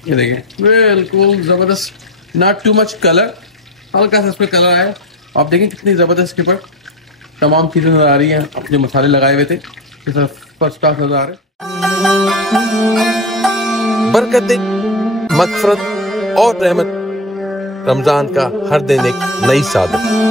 ये देखिए बिल्कुल जबरदस्त, नॉट टू मच कलर, हल्का सा इसमें कलर आया। आप देखें कितनी जबरदस्त के ऊपर तमाम चीजें नजर आ रही हैं, जो मसाले लगाए हुए थे फर्स्ट क्लास नजर आ रहे हैं। बरकतें, मगफरत और रहमत, रमजान का हर दिन एक नई सादत।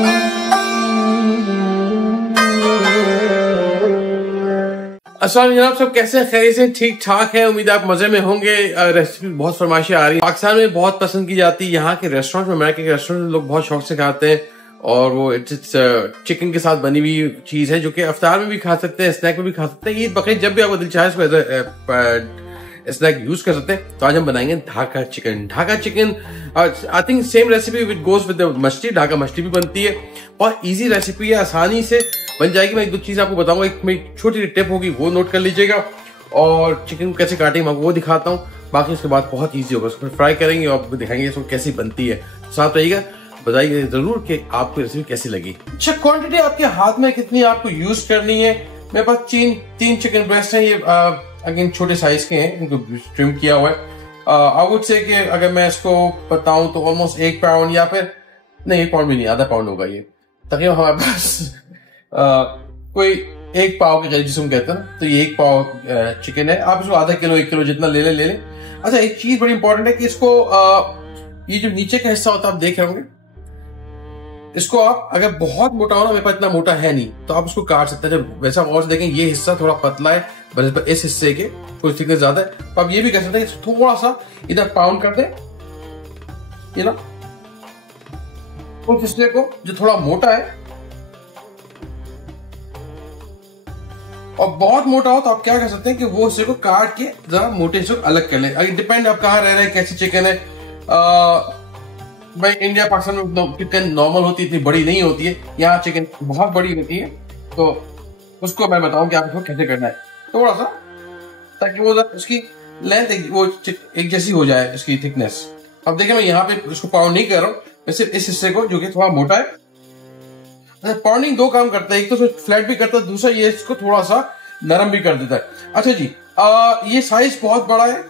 अस्सलाम जनाब, सब कैसे हैं? खैरियत से? ठीक ठाक है, उम्मीद आप मजे में होंगे। रेसिपी बहुत फरमाइशें आ रही है, पाकिस्तान में बहुत पसंद की जाती है। यहाँ के रेस्टोरेंट में, अमेरिका के रेस्टोरेंट में लोग बहुत शौक से खाते हैं, और वो चिकन के साथ बनी हुई चीज है जो कि अफ्तार में भी खा सकते हैं, स्नैक में भी खा सकते हैं। ये बकरीद जब भी आपको दिल चाहे उसको स्नैक यूज कर सकते हैं। तो आज हम बनाएंगे Dhaka chicken. Dhaka chicken I think same recipe with goes with मछली, ढाका मछली भी बनती है। बहुत इजी रेसिपी है, आसानी से बन जाएगी। मैं एक दो चीज आपको बताऊंगा, एक मेरी छोटी टिप होगी, वो नोट कर लीजिएगा। और चिकन कैसे काटेंगे मैं वो दिखाता हूँ। बाकी उसके बाद बहुत इजी होगा, उसको फ्राई करेंगे और आपको दिखाएंगे इसको कैसी बनती है। साथ रहिएगा, बताइए जरूर कि आपको रेसिपी कैसी लगी। अच्छा, क्वांटिटी आपके हाथ में कितनी आपको यूज करनी है। मेरे पास तीन चिकन ब्रेस्ट है, ये अगेन छोटे साइज के हैं, इनको ट्रिम किया हुआ है। आई वुड से कि अगर मैं इसको बताऊं तो ऑलमोस्ट 1 पाउंड, या फिर नहीं 1 पाउंड भी नहीं, आधा पाउंड होगा ये तकरीबन हमारे पास। कोई 1 पाव के करीब जिसे हम कहते हैं ना, तो ये 1 पाव चिकन है। आप इसको आधा किलो 1 किलो जितना ले लें। अच्छा, एक चीज बड़ी इंपॉर्टेंट है कि इसको ये जो नीचे का हिस्सा होता है आप देख रहे होंगे, इसको आप अगर बहुत मोटा हो ना, मेरे पास इतना मोटा है नहीं, तो आप इसको काट सकते हैं। जब वैसा गौर से देखें, ये हिस्सा थोड़ा पतला है बल्कि इस हिस्से के कुछ थिकनेस ज्यादा है, तो आप ये भी कर सकते हैं थोड़ा सा इधर पाउंड कर दें, ये ना उस हिस्से को जो थोड़ा मोटा है। और बहुत मोटा हो तो आप क्या कर सकते हैं कि वो हिस्से को काट के जरा मोटे हिस्से को अलग कर लें। अगर डिपेंड आप कहाँ रह रहे हैं, कैसी चिकन है। भाई इंडिया पाकिस्तान में चिकन नॉर्मल होती है, इतनी बड़ी नहीं होती है। यहाँ चिकन बहुत बड़ी होती है, तो उसको मैं बताऊं कि आपको कैसे करना है थोड़ा सा, ताकि वो उसकी लेंथ वो एक जैसी हो जाए, इसकी थिकनेस। अब देखिए, मैं यहाँ पे उसको पाउंड नहीं कर रहा हूँ, मैं सिर्फ इस हिस्से को जो कि थोड़ा मोटा है। पाउंडिंग 2 काम करता है, एक तो फ्लैट भी करता है, दूसरा ये इसको थोड़ा सा नरम भी कर देता है। अच्छा जी, ये साइज बहुत बड़ा है।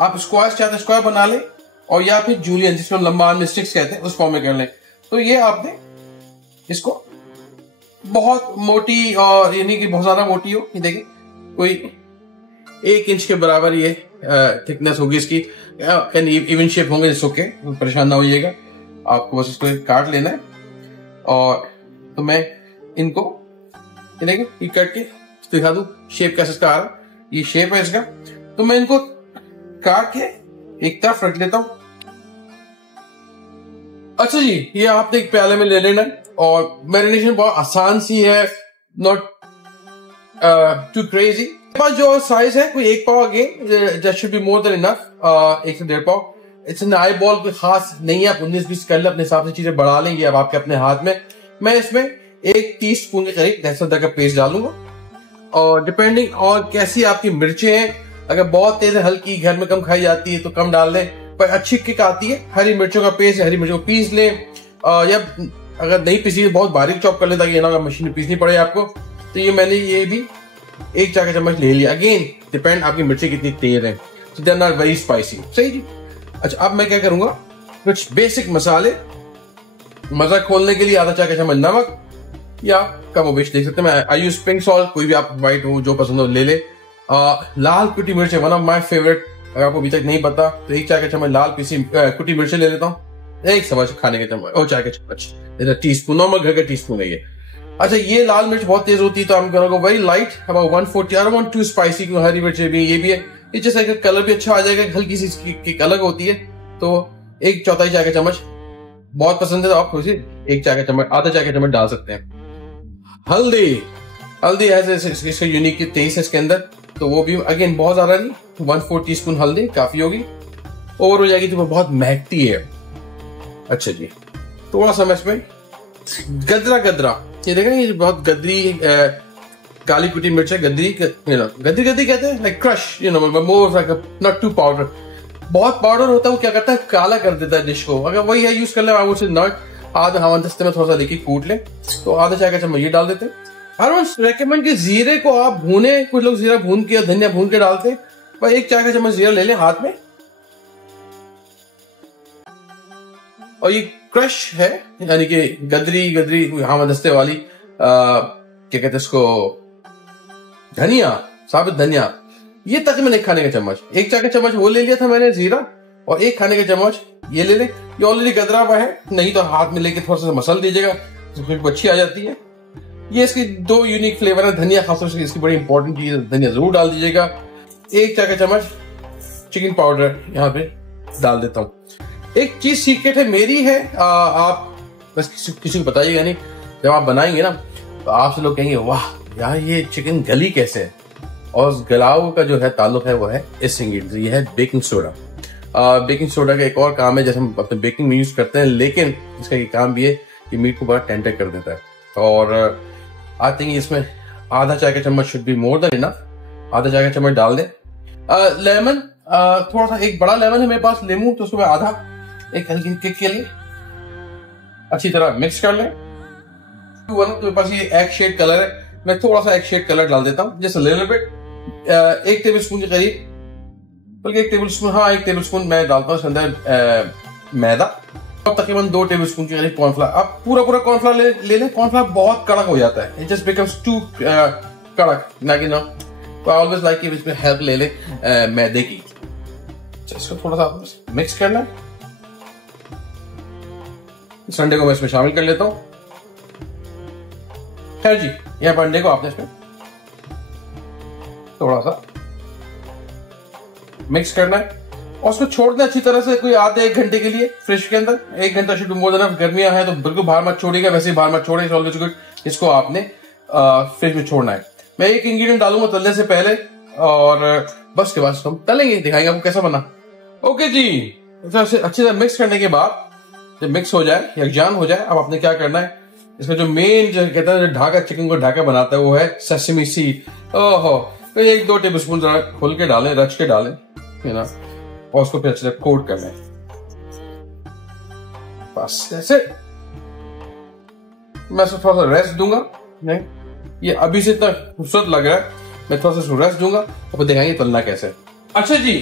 आप स्क्वायर चाहते हैं स्क्वायर बना लें, और या फिर जूलियन जिसको लंबा में स्टिक्स कहते हैं, उस फॉर्म में कर लें। तो ये आपने इसको बहुत मोटी, और यानी कि बहुत ज्यादा मोटी हो, ये देखिए कोई 1 इंच के बराबर ये थिकनेस होगी इसकी। इवन शेप होंगे, जिसको के परेशान ना होइएगा, आपको बस इसको काट लेना है। और तो मैं इनको ये देखिए ये कट के दिखा दूं शेप कैसे इसका आ रहा है। ये शेप है इसका, तो मैं इनको काट के एक तरफ रख लेता हूं। अच्छा जी, ये आपने एक प्याले में ले लेना है, और मैरिनेशन बहुत आसान सी है, नॉट टू क्रेजी। पास जो साइज है कोई 1 पाव, again that should be more than enough, 1 से 1.5 पाव। इट्स एन आई बॉल, कोई खास नहीं है, आप 19-20 कर ले, अपने हिसाब से चीजें बढ़ा लेंगे अब आपके अपने हाथ में। मैं इसमें 1 टीस्पून के करीब लहसुन अदरक का पेस्ट डालूंगा, और डिपेंडिंग और कैसी आपकी मिर्चें हैं, अगर बहुत तेज है, हल्की घर में कम खाई जाती है तो कम डाल लें, पर अच्छी किक आती है। हरी मिर्चों का पेस्ट, हरी मिर्चों को पीस लें, या अगर नहीं पीसी तो बहुत बारीक चॉप कर लें, ताकि ना मशीन में पीसनी पड़े आपको। तो ये मैंने ये भी 1 चाय का चम्मच ले लिया। अगेन डिपेंड आपकी मिर्ची कितनी तेज है, so they are not very spicy. सही जी। अच्छा, अब मैं क्या करूंगा, कुछ बेसिक मसाले, मजा खोलने के लिए आधा चाय का चम्मच नमक, या कम बेश देख सकते हैं, मैं आई यूज पिंक सॉल्ट, कोई भी आप व्हाइट हो जो पसंद हो ले ले। लाल कुटी मिर्च है वन ऑफ माई फेवरेट, अगर आपको अभी तक नहीं पता तो 1 चाय का चम्मच लाल पीसी कुटी मिर्च ले लेता हूँ। 1 चम्मच खाने का चम्मच, और चाय का चम्मच, टीस्पून, नॉर्मल घर का टीस्पून है ये। अच्छा, ये लाल मिर्च बहुत तेज होती है, तो हम करोगे very light, about 140। I want to spicy, क्योंकि हरी मिर्च भी ये भी है, ये जैसा कलर भी अच्छा आ जाएगा, हल्की सी इसकी अलग होती है। तो 1/4 चाय का चम्मच, बहुत पसंद है तो आप 1 चाय का चम्मच, आधा चाय का चम्मच डाल सकते हैं। हल्दी है इसका यूनिक टेस्ट है इसके अंदर, तो वो भी अगेन बहुत ज्यादा नहीं, 1/4 टीस्पून हल्दी काफी होगी। ओवर हो जाएगी तो वो बहुत महकती है। अच्छा जी, थोड़ा सा मैं इसमें गदरा, ये देखें, ये बहुत गदरी काली कुटी मिर्च है, गदरी कहते हैं, like crush, more like not too powder. बहुत पाउडर होता है वो क्या करता है, काला कर देता है डिश को। अगर वही है यूज कर ले, वो से नॉट आधा हवा दस्ते में थोड़ा सा लेके कूट ले, तो आधा चाय का चम्मच ये डाल देते हैं। हर रोज रेकमेंड कि जीरे को आप भूने, कुछ लोग जीरा भून के, धनिया भून के डालते हैं, पर 1 चाय का चम्मच जीरा ले लें हाथ में, और ये क्रश है, यानी कि गदरी गदरी यहाँ दस्ते वाली क्या कहते हैं इसको, धनिया, साबित धनिया। ये तकरीबन एक खाने का चम्मच, एक चाय का चम्मच वो ले लिया था मैंने जीरा, और एक खाने का चम्मच ये ले ले। ये ऑलरेडी गदरा हुआ है, नहीं तो हाथ में लेके थोड़ा सा मसल दीजिएगा, खुशबू अच्छी आ जाती है। ये इसकी दो यूनिक फ्लेवर है, धनिया खासतौर से इसकी बड़ी इंपॉर्टेंट चीज है, धनिया जरूर डाल दीजिएगा। एक चाय का चम्मच चिकन पाउडर यहाँ पे डाल देता हूँ। एक चीज सीक्रेट है मेरी है, आप बस किसी को बताइएगा नहीं, जब आप बनाएंगे ना तो आपसे लोग कहेंगे वाह यार ये चिकन गली कैसे है। और उस गलाव का जो है ताल्लुक है वो है इस इंग्रेडिएंट से, ये है बेकिंग सोडा। बेकिंग सोडा का एक और काम है जैसे हम अपने बेकिंग में यूज करते हैं, लेकिन इसका ये काम भी है कि मीट को बड़ा टेंडर कर देता है। और आई थिंक इसमें आधा चाय का चम्मच should be more than enough, आधा चाय का चम्मच डाल दें। लेमन, थोड़ा सा एक बड़ा लेमन है मेरे पास, लेमू, तो उसको आधा एक हल्की किक के लिए अच्छी तरह मिक्स कर लें। तो मेरे पास ये एग शेड कलर है, मैं थोड़ा सा एग शेड कलर डाल देता हूँ, जैसे लिटिल बिट, 1 टेबल स्पून के करीब, बल्कि 1 टेबल स्पून, हाँ 1 टेबल स्पून मैं डालता हूँ इसके अंदर मैदा, और तकरीबन 2 टेबल स्पून के करीब कॉर्नफ्लावर। आप पूरा कॉर्नफ्लावर ले लें, कॉर्नफ्लावर बहुत कड़क हो जाता है, इट जस्ट बिकम्स टू कड़क, ना कि ना, तो आई ऑलवेज लाइक इसमें हेल्प ले ले मैदे की। इसको थोड़ा सा मिक्स करना है, संडे को मैं इसमें शामिल कर लेता हूँ। खैर जी, यह अंडे को आपने इसमें थोड़ा सा मिक्स करना है और उसको छोड़ना अच्छी तरह से, कोई आधे 1 घंटे के लिए फ्रिज के अंदर। 1 घंटा शुड मोर देन, गर्मियां हैं तो बिल्कुल बाहर मत छोड़िएगा, वैसे ही बाहर मत छोड़े, ऑलवेज गुड। इसको आपने फ्रिज में छोड़ना है। मैं एक इंग्रेडिएंट डालूंगा तलने से पहले, और बस के बाद इसको हम तलेंगे, दिखाएंगे आपको कैसा बना। ओके जी, अच्छी तरह मिक्स करने के बाद जब मिक्स हो जाए, यकजान हो जाए, अब आपने क्या करना है, इसका जो मेन जो कहता है ढाका, चिकन को ढाका बनाता है, वो है सेसमी सीड। ओहो, तो 1-2 टेबल स्पून जरा खोल के डालें, रच के डालें, है ना, और उसको फिर अच्छे से कोट कर लें। बस ऐसे मैं इसको थोड़ा सा रेस्ट दूंगा। नहीं, ये अभी से इतना खूबसूरत लग रहा है, मैं थोड़ा सा रेस्ट दूंगा और फिर दिखाएंगे तलना कैसे। अच्छा जी,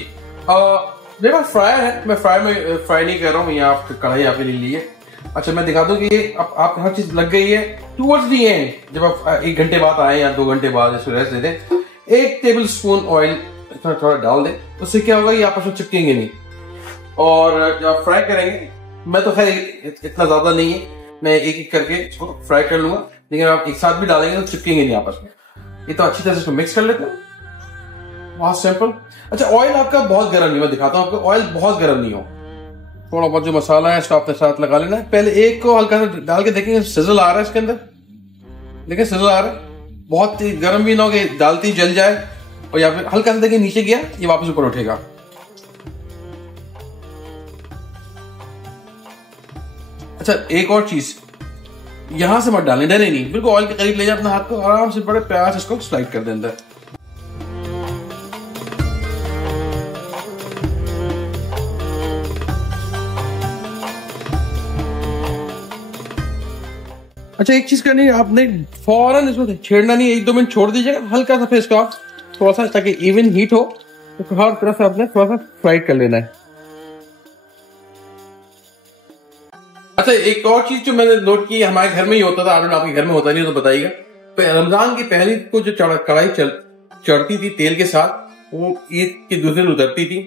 मेरे पास फ्रायर है, मैं फ्राई में फ्राई नहीं कर रहा हूँ, यहाँ कढ़ाई आपके लिए ली है। अच्छा, मैं दिखा दूं कि ये आप हर चीज लग गई है टूवर्ड्स दी एंड, जब आप 1 घंटे बाद आए या 2 घंटे बाद इसको रेस्ट दे दें, 1 टेबल स्पून ऑयल थोड़ा डाल दें, उससे क्या होगा, ये आपस में चिपकेंगे नहीं। और जब आप फ्राई करेंगे, मैं तो खैर इतना ज्यादा नहीं है, मैं एक करके इसको फ्राई कर लूंगा, लेकिन आप एक साथ भी डालेंगे तो चिपकेंगे नहीं आपस में। ये तो अच्छी तरह से इसको मिक्स कर लेते हैं, बहुत सिंपल। अच्छा, ऑयल आपका बहुत गर्म नहीं, मैं दिखाता हूँ आपको, ऑयल बहुत गर्म नहीं हो, थोड़ा बहुत जो मसाला है इसको आपने साथ लगा लेना है। पहले एक को हल्का सा डाल के देखेंगे, सिजल आ रहा है इसके अंदर, देखिए सिजल आ रहा है, बहुत गर्म भी ना हो कि डालती जल जाए, और या फिर हल्का सा देखिए नीचे गया, ये वापस ऊपर उठेगा। अच्छा, एक और चीज, यहां से मत डालें, डरे नहीं, बिल्कुल ऑयल के करीब ले जाए अपना हाथ को, आराम से बड़े प्यार से इसको स्लाइड कर दें अंदर। अच्छा, एक चीज करनी है, आपने फौरन इसको छेड़ना नहीं, 1-2 मिनट छोड़ दीजिएगा, हल्का सा फिर इसको आप थोड़ा सा, ताकि इवन हीट हो, तो हर तरह से आपने थोड़ा सा फ्राई कर लेना है। अच्छा, एक और चीज जो मैंने नोट की, हमारे घर में ही होता था, आपके घर में होता नहीं तो बताइएगा, रमजान की पहली को जो कढ़ाई चढ़ती थी तेल के साथ, वो ईद के दूसरे दिन उतरती थी,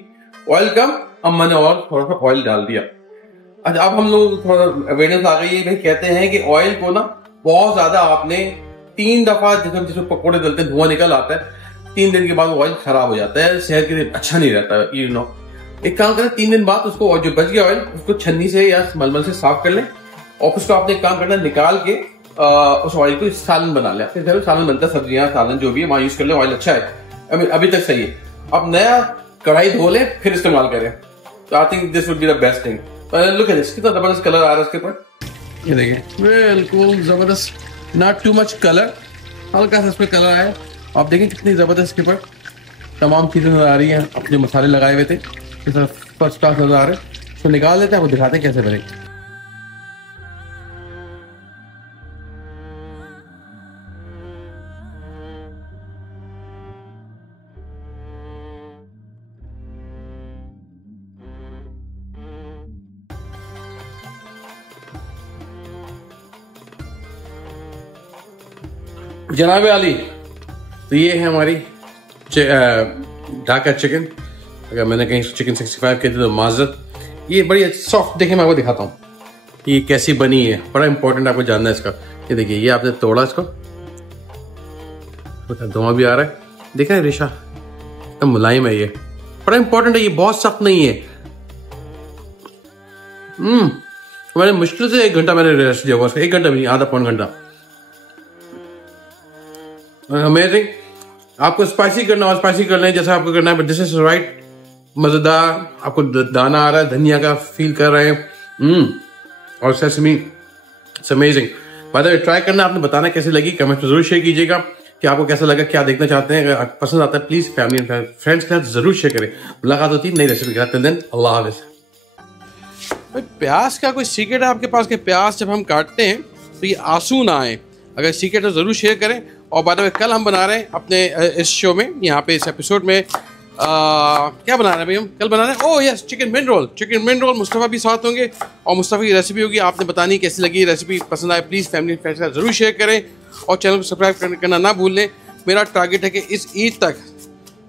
ऑयल कम, अब मैंने और थोड़ा सा ऑयल डाल दिया। अच्छा, अब हम लोग थोड़ा अवेयरनेस आ गई है, भाई कहते हैं कि ऑयल को ना बहुत ज्यादा आपने 3 दफा, जैसे जिसमें पकौड़े डलते हैं धुआं निकल आता है, 3 दिन के बाद ऑयल खराब हो जाता है, सेहत के लिए अच्छा नहीं रहता, यू नो। एक काम करें, 3 दिन बाद उसको, जो बच गया ऑयल, उसको छन्नी से या मलमल से साफ कर लें, और उसको आपने एक काम करना, निकाल के उस ऑयल को सालन बना लें। अपने घर में सालन बनता है, सब्जियां सालन जो भी है वहां यूज कर ले, ऑयल अच्छा है, अभी तक सही है। अब नया कढ़ाई धो ले, फिर इस्तेमाल करें, तो I think this would be the best thing. Look at this, कितना जबरदस्त कलर आ रहा है इसके ऊपर, ये देखिए, बिल्कुल जबरदस्त, नॉट टू मच कलर, हल्का सा इसमें कलर आया। आप देखिए कितनी जबरदस्त इसके ऊपर तमाम चीजें नजर आ रही हैं, अपने मसाले लगाए हुए थे, फर्स्ट क्लास नजर आ रहे हैं। इसको निकाल लेते हैं, वो दिखाते हैं कैसे बनेगी। जनाब आली, तो ये है हमारी ढाका चिकन। अगर मैंने कहीं चिकन 65 कहते तो माजरत। ये बड़ी सॉफ्ट, देखिए मैं आपको दिखाता हूँ ये कैसी बनी है। बड़ा इंपॉर्टेंट आपको जानना है इसका। ये देखिए, ये आपने तोड़ा इसको, धुआं भी आ रहा है, देखा है रेशा एकदम मुलायम है। ये बड़ा इंपॉर्टेंट है, ये बहुत सख्त नहीं है। मैंने मुश्किल से 1 घंटा मैंने रेस्ट दिया हुआ उसका, 1 घंटा भी नहीं, आधा पौन घंटा। अमेजिंग। आपको स्पाइसी करना हो स्पाइसी कर लें जैसा आपको करना है, बट दिस इज राइट मजेदार। आपको दाना आ रहा है, धनिया का फील कर रहे हैं, और sesame, it's amazing. By the way try करना, आपने बताना कैसी लगी, कमेंट में जरूर शेयर कीजिएगा कि आपको कैसा लगा, क्या देखना चाहते हैं। अगर पसंद आता है प्लीज फैमिली एंड फ्रेंड्स के साथ जरूर शेयर करें। मुलाकात होती है नई रेसिपी के साथ। अल्लाह हाफिज़। भाई प्याज का कोई सीक्रेट है आपके पास कि प्याज जब हम काटते हैं तो ये आंसू ना आए? अगर सीक्रेट है जरूर शेयर करें। और बाय द वे कल हम बना रहे हैं अपने इस शो में, यहाँ पे इस एपिसोड में क्या बना रहे हैं भाई हम? कल बना रहे हैं oh yes chicken mint roll. Chicken mint roll Mustafa भी साथ होंगे और मुस्तफ़ा की रेसिपी होगी। आपने बतानी कैसी लगी रेसिपी, पसंद आए प्लीज़ फैमिली फ्रेंड्स का जरूर शेयर करें और चैनल को सब्सक्राइब करना ना भूलें। मेरा टारगेट है कि इस ईद तक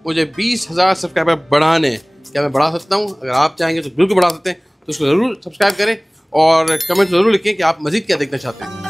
मुझे 20,000 सब्सक्राइबर बढ़ाने हैं। क्या मैं बढ़ा सकता हूँ? अगर आप चाहेंगे तो बिल्कुल बढ़ा सकते हैं। तो उसको ज़रूर सब्सक्राइब करें और कमेंट ज़रूर लिखें कि आप मज़ीद क्या देखना चाहते हैं।